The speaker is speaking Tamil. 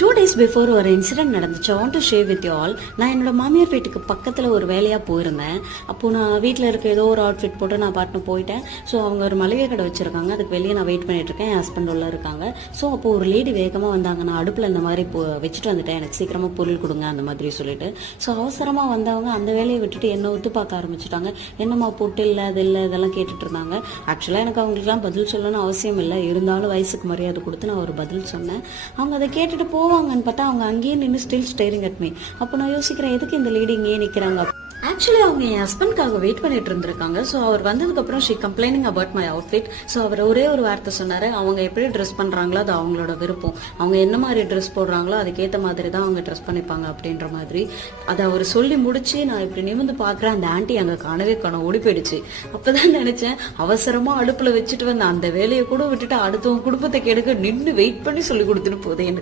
2 days பிஃபோர் ஒரு இன்சிடென்ட் நடந்துச்சு. I want to share with you all. நான் என்னோட மாமியார் வீட்டுக்கு பக்கத்தில் ஒரு வேலையாக போயிருந்தேன். அப்போது நான் வீட்டில் இருக்க ஏதோ ஒரு அவுட்ஃபிட் போட்டு நான் பாட்டுன்னு போயிட்டேன். ஸோ அவங்க ஒரு மளிகை கடை வச்சுருக்காங்க. அதுக்கு வெளியே நான் வெயிட் பண்ணிட்டு இருக்கேன். என் ஹஸ்பண்ட் உள்ள இருக்காங்க. ஸோ அப்போது ஒரு லேடி வேகமாக வந்தாங்க. நான் அடுப்பில் இந்த மாதிரி வச்சுட்டு வந்துட்டேன், எனக்கு சீக்கிரமாக பொருள் கொடுங்க அந்த மாதிரி சொல்லிட்டு. ஸோ அவசரமாக வந்தவங்க அந்த வேலையை விட்டுட்டு என்னை ஒத்து பார்க்க ஆரம்பிச்சுட்டாங்க. என்னம்மா பொட்டு இல்லை அது இல்லை இதெல்லாம் கேட்டுட்டு இருந்தாங்க. ஆக்சுவலாக எனக்கு அவங்களுக்குலாம் பதில் சொல்லணும்னு அவசியம் இல்லை, இருந்தாலும் வயசுக்கு மரியாதை கொடுத்து நான் ஒரு பதில் சொன்னேன். அவங்க அதை கேட்டுட்டு போவாங்கன்னு பார்த்தா அவங்க அங்கேயே நின்று ஸ்டில் ஸ்டேரிங் அட் மீ. அப்போ நான் யோசிக்கிறேன், எதுக்கு இந்த லேடி இங்கேயே நிற்கிறாங்க. ஆக்சுவலி அவங்க என் ஹஸ்பண்ட்காக வெயிட் பண்ணிட்டு இருந்திருக்காங்க. ஸோ அவர் வந்ததுக்கப்புறம் she complaining about my outfit. So அவர் ஒரே ஒரு வார்த்தை சொன்னார், அவங்க எப்படி ட்ரெஸ் பண்ணுறாங்களோ அது அவங்களோட விருப்பம், அவங்க என்ன மாதிரி ட்ரெஸ் போடுறாங்களோ அதுக்கேற்ற மாதிரி தான் அவங்க ட்ரெஸ் பண்ணிப்பாங்க அப்படின்ற மாதிரி. அதை அவர் சொல்லி முடிச்சு நான் இப்படி நிமிந்து பார்க்குறேன், அந்த ஆண்டி அங்கே காணவே காணோம், ஓடி போயிடுச்சு. அப்போ தான் நினச்சேன், அவசரமாக அடுப்பில் வச்சுட்டு வந்த அந்த வேலையை கூட விட்டுட்டு அடுத்தவங்க குடும்பத்தை கெடுக்க நின்று வெயிட் பண்ணி சொல்லி கொடுத்துட்டு போதேன்னு.